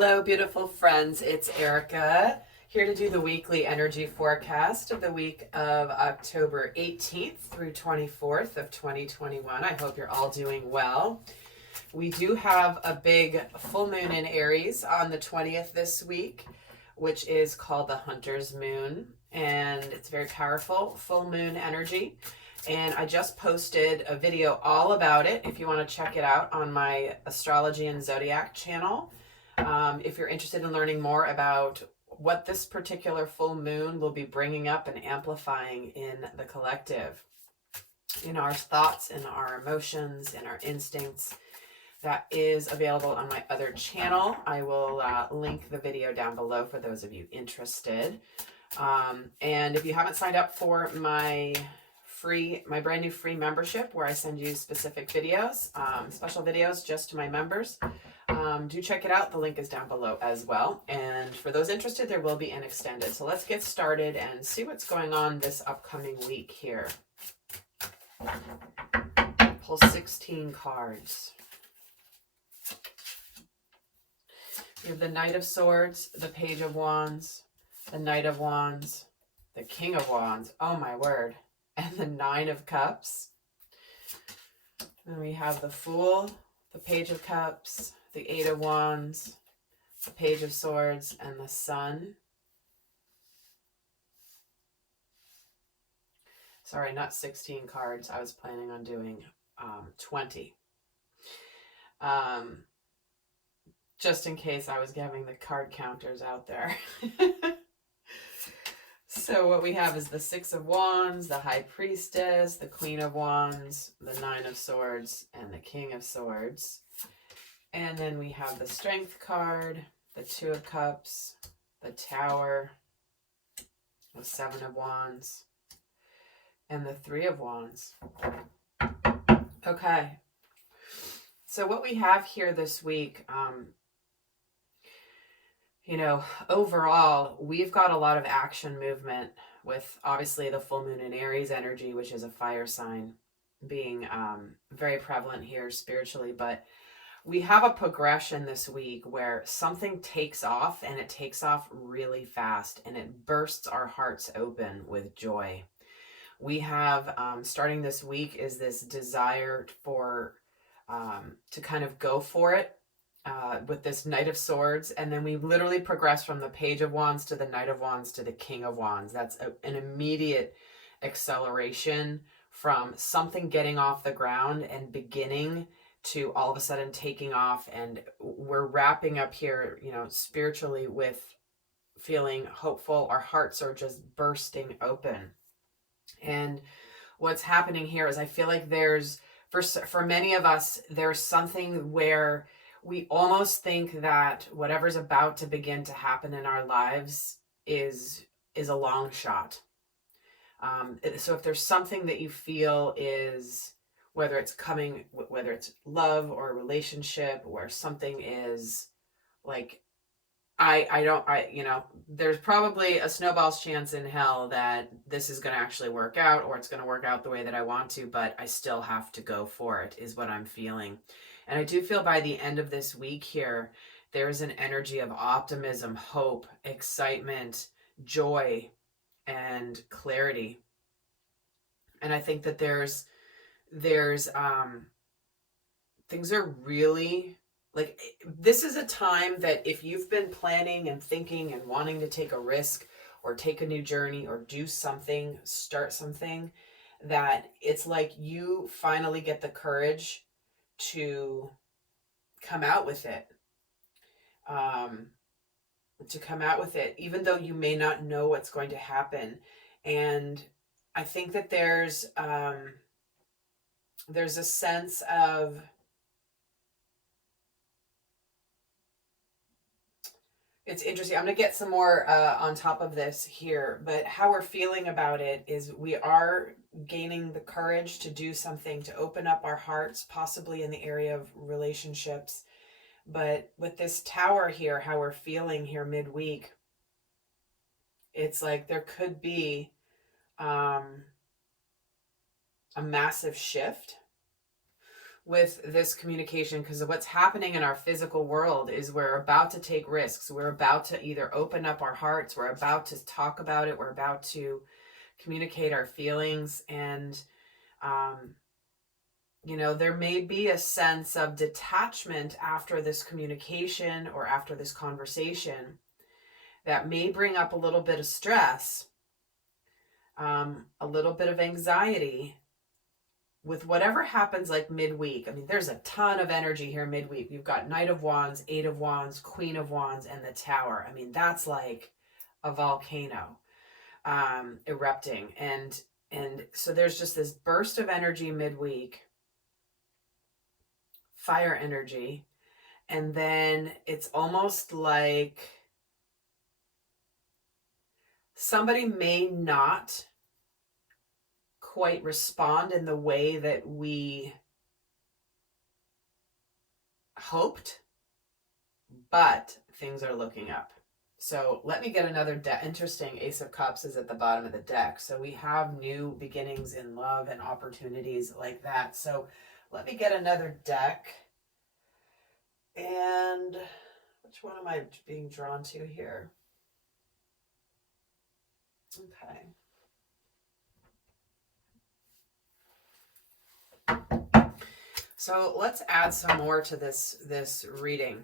Hello, beautiful friends. It's Erica here to do the weekly energy forecast of the week of October 18th through 24th of 2021. I hope you're all doing well. We do have a big full moon in Aries on the 20th this week, which is called the Hunter's Moon, and it's very powerful full moon energy. And I just posted a video all about it if you want to check it out on my Astrology and Zodiac channel. If you're interested in learning more about what this particular full moon will be bringing up and amplifying in the collective, in our thoughts, in our emotions, in our instincts, that is available on my other channel. I will link the video down below for those of you interested. And if you haven't signed up for my brand new free membership where I send you specific videos, special videos just to my members, do check it out. The link is down below as well. And for those interested, there will be an extended. So let's get started and see what's going on this upcoming week here. Pull 16 cards. We have the Knight of Swords, the Page of Wands, the Knight of Wands, the King of Wands, oh my word, and the Nine of Cups. And we have the Fool, the Page of Cups, the Eight of Wands, the Page of Swords, and the Sun. Sorry, not 16 cards. I was planning on doing 20. Just in case I was having the card counters out there. So what we have is the Six of Wands, the High Priestess, the Queen of Wands, the Nine of Swords, and the King of Swords. And then we have the Strength card, the Two of Cups, the Tower, the Seven of Wands, and the Three of Wands. Okay. So what we have here this week, overall, we've got a lot of action movement with obviously the full moon in Aries energy, which is a fire sign, being very prevalent here spiritually. But we have a progression this week where something takes off, and it takes off really fast, and it bursts our hearts open with joy. We have, starting this week, is this desire for to kind of go for it. With this Knight of Swords, and then we literally progress from the Page of Wands to the Knight of Wands to the King of Wands. That's an immediate acceleration from something getting off the ground and beginning to all of a sudden taking off, and we're wrapping up here, spiritually, with feeling hopeful. Our hearts are just bursting open. And what's happening here is I feel like there's, for many of us, there's something where we almost think that whatever's about to begin to happen in our lives is a long shot. So if there's something that you feel is, whether it's love or a relationship, where something is like, there's probably a snowball's chance in hell that this is going to actually work out, or it's going to work out the way that I want to, but I still have to go for it, is what I'm feeling. And I do feel by the end of this week here, there's an energy of optimism, hope, excitement, joy, and clarity. And I think that there's things are really, like, this is a time that if you've been planning and thinking and wanting to take a risk or take a new journey or do something, start something, that it's like you finally get the courage to come out with it, even though you may not know what's going to happen. And I think that there's a sense of, it's interesting. I'm going to get some more on top of this here, but how we're feeling about it is we are gaining the courage to do something, to open up our hearts, possibly in the area of relationships. But with this Tower here, how we're feeling here midweek, it's like there could be a massive shift with this communication, because what's happening in our physical world is we're about to take risks. We're about to either open up our hearts, we're about to talk about it, we're about to communicate our feelings. And you know, there may be a sense of detachment after this communication or after this conversation that may bring up a little bit of stress, a little bit of anxiety with whatever happens like midweek. I mean, there's a ton of energy here midweek. We've got Knight of Wands, Eight of Wands, Queen of Wands, and the Tower. I mean, that's like a volcano erupting. And so there's just this burst of energy midweek, fire energy. And then it's almost like somebody may not quite respond in the way that we hoped, but things are looking up. So let me get another interesting Ace of Cups is at the bottom of the deck. So we have new beginnings in love and opportunities like that. So let me get another deck. And which one am I being drawn to here? Okay. So let's add some more to this reading,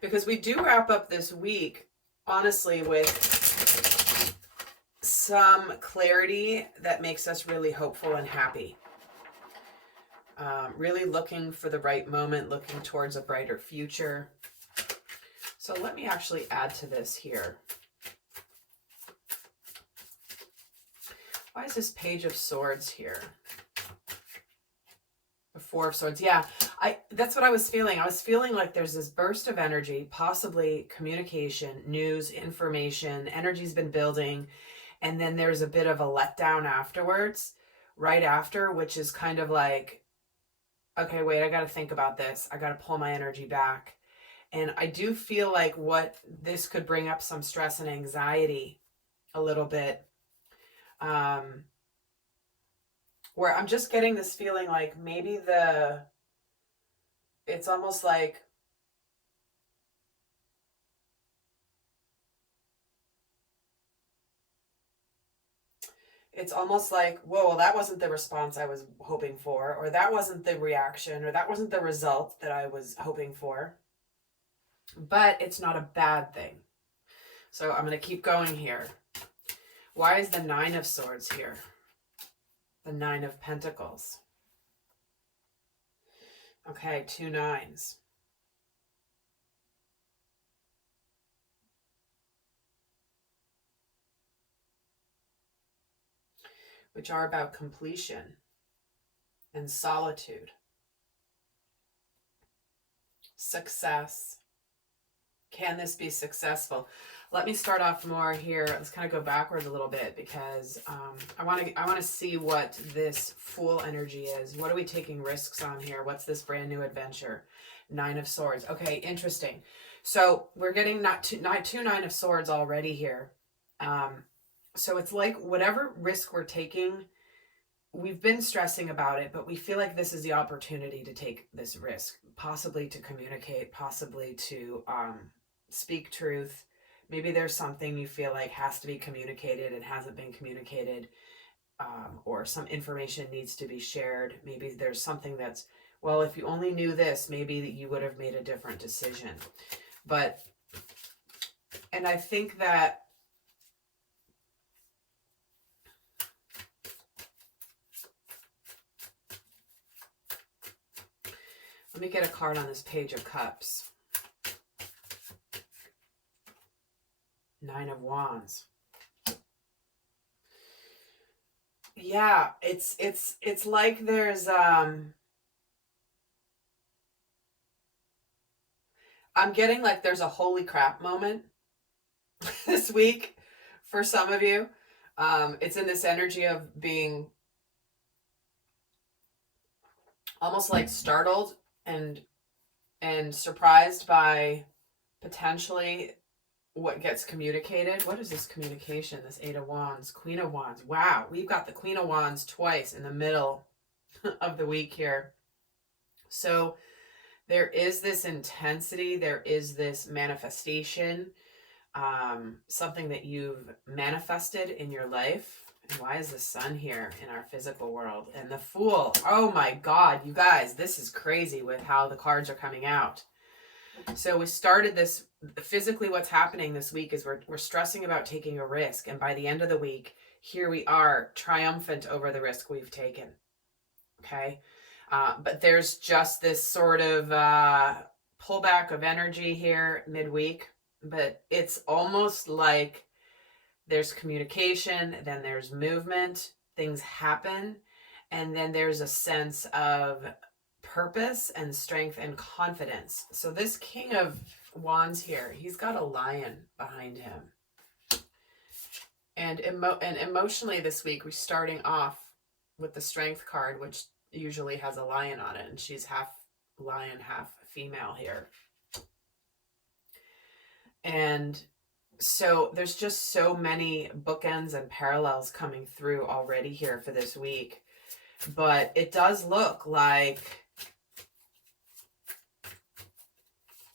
because we do wrap up this week, honestly, with some clarity that makes us really hopeful and happy. Really looking for the right moment, looking towards a brighter future. So let me actually add to this here. Why is this Page of Swords here? The Four of Swords. Yeah, that's what I was feeling. I was feeling like there's this burst of energy, possibly communication, news, information. Energy's been building. And then there's a bit of a letdown afterwards, right after, which is kind of like, okay, wait, I got to think about this. I got to pull my energy back. And I do feel like what this could bring up some stress and anxiety a little bit. Where I'm just getting this feeling like maybe it's almost like whoa, well, that wasn't the response I was hoping for, or that wasn't the reaction, or that wasn't the result that I was hoping for. But it's not a bad thing. So I'm going to keep going here. Why is the Nine of Swords here? The Nine of Pentacles. Okay, 2 nines. Which are about completion and solitude. Success. Can this be successful? Let me start off more here. Let's kind of go backwards a little bit, because I want to see what this Fool energy is. What are we taking risks on here? What's this brand new adventure? Nine of Swords. Okay, interesting. So we're getting two Nine of Swords already here. So it's like whatever risk we're taking, we've been stressing about it, but we feel like this is the opportunity to take this risk, possibly to communicate, possibly to speak truth. Maybe there's something you feel like has to be communicated and hasn't been communicated, or some information needs to be shared. Maybe there's something that's, well, if you only knew this, maybe you would have made a different decision. But, and I think that let me get a card on this Page of Cups. Nine of Wands. Yeah, it's like there's I'm getting like there's a holy crap moment this week for some of you. It's in this energy of being almost like startled and surprised by potentially what gets communicated. What is this communication? This Eight of Wands, Queen of Wands. Wow, we've got the Queen of Wands twice in the middle of the week here. So there is this intensity, there is this manifestation, something that you've manifested in your life. And why is the sun here in our physical world? And the Fool. Oh my God, you guys, this is crazy with how the cards are coming out. So we started this physically. What's happening this week is we're stressing about taking a risk, and by the end of the week, here we are triumphant over the risk we've taken. Okay, but there's just this sort of pullback of energy here midweek, but it's almost like there's communication, then there's movement, things happen, and then there's a sense of purpose and strength and confidence. So this King of Wands here, he's got a lion behind him. And emotionally this week, we're starting off with the Strength card, which usually has a lion on it, and she's half lion, half female here. And so there's just so many bookends and parallels coming through already here for this week. But it does look like,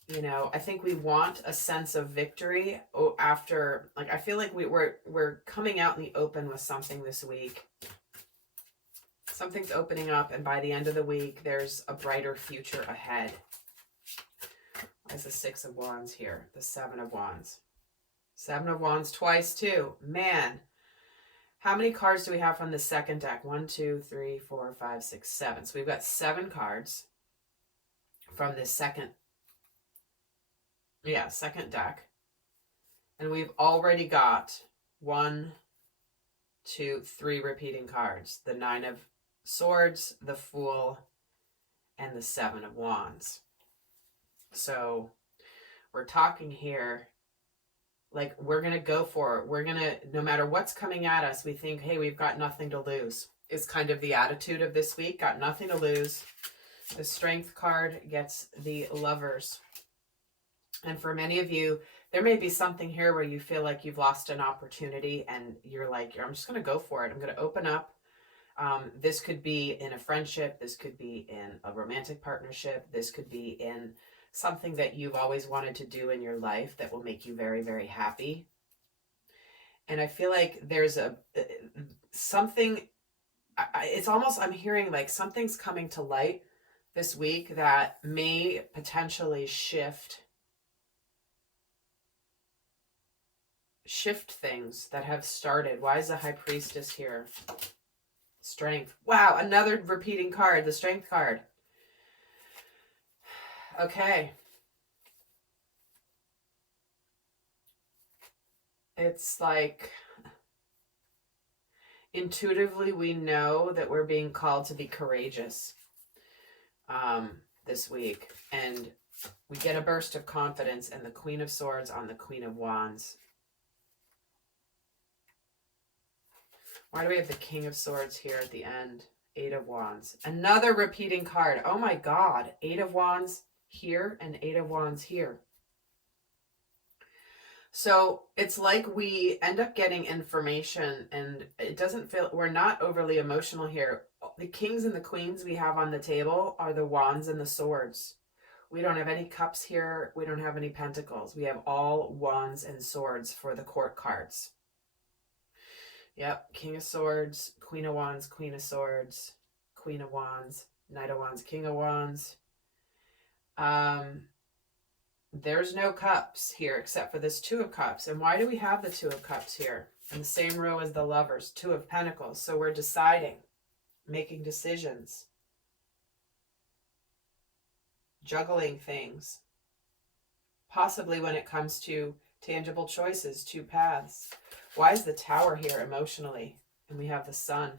you know, I think we want a sense of victory after, like, I feel like we're coming out in the open with something this week. Something's opening up, and by the end of the week, there's a brighter future ahead. There's the Six of Wands here, the Seven of Wands. Seven of Wands twice too. Man, how many cards do we have from the second deck? 1, 2, 3, 4, 5, 6, 7. So we've got 7 cards from this second deck. And we've already got 1, 2, 3 repeating cards. The Nine of Swords, the Fool, and the Seven of Wands. So we're talking here, like, we're going to go for it. We're going to, no matter what's coming at us, we think, hey, we've got nothing to lose. Is kind of the attitude of this week. Got nothing to lose. The Strength card gets the Lovers. And for many of you, there may be something here where you feel like you've lost an opportunity and you're like, I'm just going to go for it. I'm going to open up. This could be in a friendship. This could be in a romantic partnership. This could be in something that you've always wanted to do in your life that will make you very, very happy. And I feel like there's something, it's almost, I'm hearing like something's coming to light this week that may potentially shift things that have started. Why is the High Priestess here? Strength. Wow, another repeating card, the Strength card. Okay. It's like intuitively we know that we're being called to be courageous this week. And we get a burst of confidence, and the Queen of Swords on the Queen of Wands. Why do we have the King of Swords here at the end? Eight of Wands. Another repeating card. Oh my God. 8 of Wands here and 8 of Wands here. So it's like we end up getting information, and it doesn't feel, we're not overly emotional here. The kings and the queens we have on the table are the wands and the swords. We don't have any cups here. We don't have any pentacles. We have all wands and swords for the court cards. Yep, King of Swords, Queen of Wands, Queen of Swords, Queen of Wands, Knight of Wands, King of Wands. There's no cups here except for this Two of Cups. And why do we have the Two of Cups here? In the same row as the Lovers, Two of Pentacles. So we're deciding, making decisions, juggling things. Possibly when it comes to tangible choices, 2 paths. Why is the Tower here emotionally? And we have the Sun.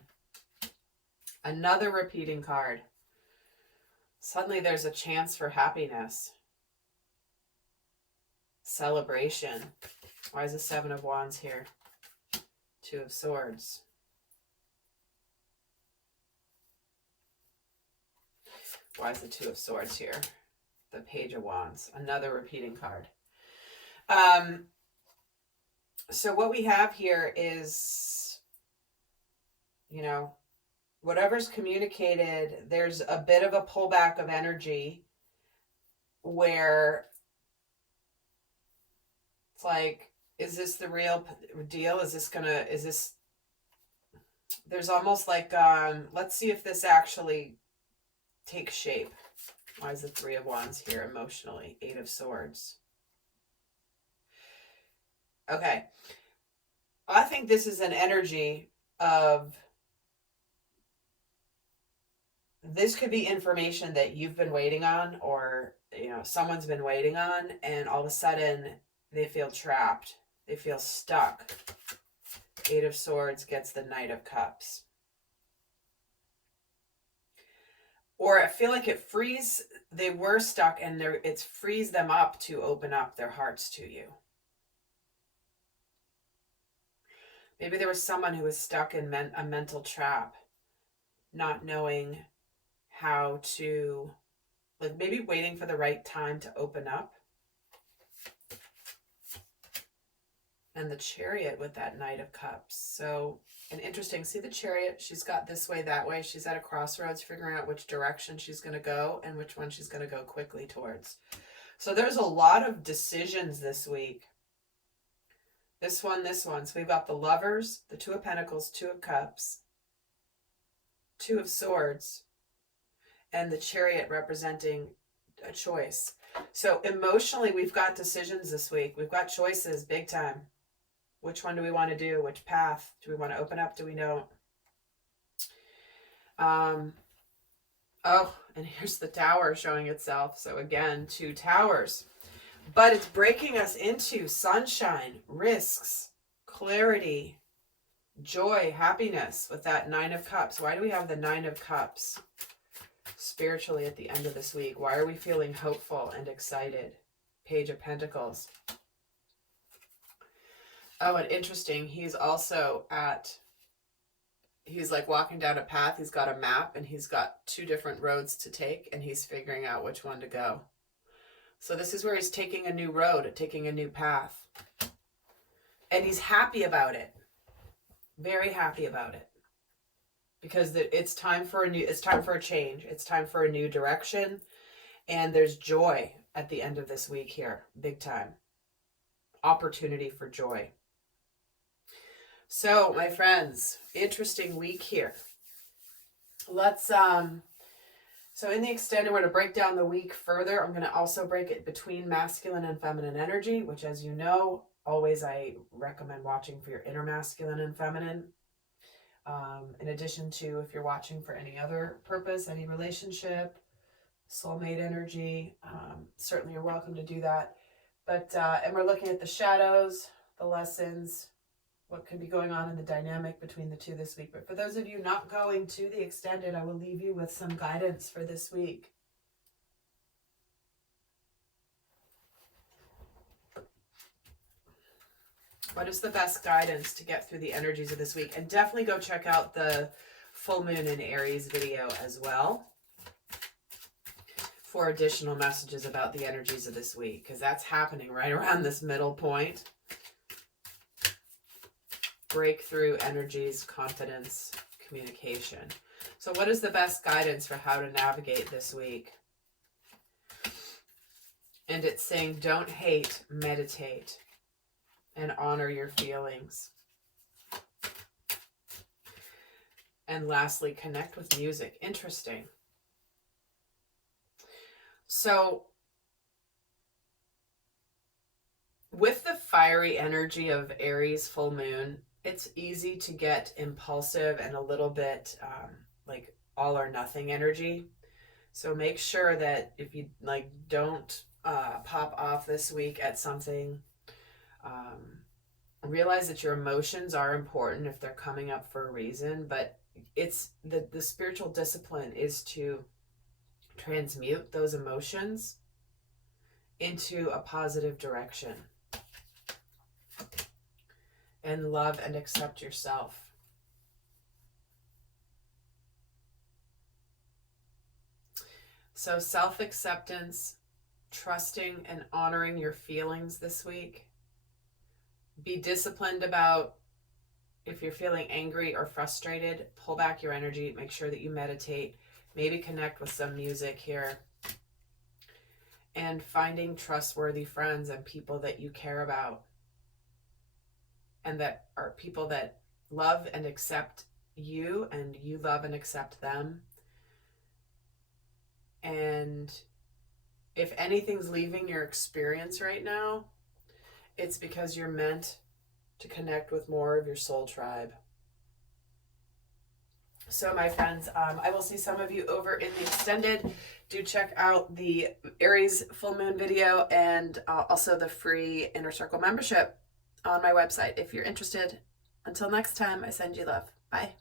Another repeating card. Suddenly there's a chance for happiness. Celebration. Why is the 7 of Wands here? 2 of Swords. Why is the 2 of Swords here? The Page of Wands. Another repeating card. So what we have here is, you know, whatever's communicated, there's a bit of a pullback of energy where it's like, is this the real deal? There's almost like, let's see if this actually takes shape. Why is the Three of Wands here emotionally? Eight of Swords. Okay. I think this is an energy of, this could be information that you've been waiting on, or, someone's been waiting on, and all of a sudden they feel trapped. They feel stuck. Eight of Swords gets the Knight of Cups. Or I feel like they were stuck, and it's frees them up to open up their hearts to you. Maybe there was someone who was stuck in a mental trap, not knowing how to, like, maybe waiting for the right time to open up. And the Chariot with that Knight of Cups. So, and interesting, see the Chariot, she's got this way, that way. She's at a crossroads figuring out which direction she's going to go and which one she's going to go quickly towards. So there's a lot of decisions this week. This one. So we've got the Lovers, the Two of Pentacles, Two of Cups, Two of Swords, and the Chariot representing a choice. So emotionally, we've got decisions this week. We've got choices, big time. Which one do we want to do? Which path? Do we want to open up? Do we don't? Oh, and here's the Tower showing itself. So again, two towers. But it's breaking us into sunshine, risks, clarity, joy, happiness with that Nine of Cups. Why do we have the Nine of Cups spiritually at the end of this week? Why are we feeling hopeful and excited? Page of Pentacles. Oh, and interesting, he's like walking down a path. He's got a map and he's got two different roads to take, and he's figuring out which one to go. So this is where he's taking a new road, taking a new path. And he's happy about it. Very happy about it. Because it's time for a change. It's time for a new direction. And there's joy at the end of this week here. Big time. Opportunity for joy. So, my friends, interesting week here. Let's, so in the extended, we're going to break down the week further. I'm going to also break it between masculine and feminine energy, which, as you know, always I recommend watching for your inner masculine and feminine. In addition to, if you're watching for any other purpose, any relationship, soulmate energy, certainly you're welcome to do that. But, and we're looking at the shadows, the lessons, what could be going on in the dynamic between the two this week. But for those of you not going to the extended, I will leave you with some guidance for this week. What is the best guidance to get through the energies of this week? And definitely go check out the full moon in Aries video as well for additional messages about the energies of this week, because that's happening right around this middle point. Breakthrough energies, confidence, communication. So what is the best guidance for how to navigate this week? And it's saying, don't hate, meditate, and honor your feelings. And lastly, connect with music. Interesting. So with the fiery energy of Aries full moon, it's easy to get impulsive and a little bit like all or nothing energy. So make sure that if you don't pop off this week at something, realize that your emotions are important if they're coming up for a reason, but it's the spiritual discipline is to transmute those emotions into a positive direction. And love and accept yourself. So self-acceptance, trusting and honoring your feelings this week. Be disciplined about If you're feeling angry or frustrated, pull back your energy. Make sure that you meditate. Maybe connect with some music here. And finding trustworthy friends and people that you care about, and that are people that love and accept you, and you love and accept them. And if anything's leaving your experience right now, it's because you're meant to connect with more of your soul tribe. So my friends, I will see some of you over in the extended. Do check out the Aries full moon video, and also the free Inner Circle membership on my website if you're interested. Until next time, I send you love. Bye.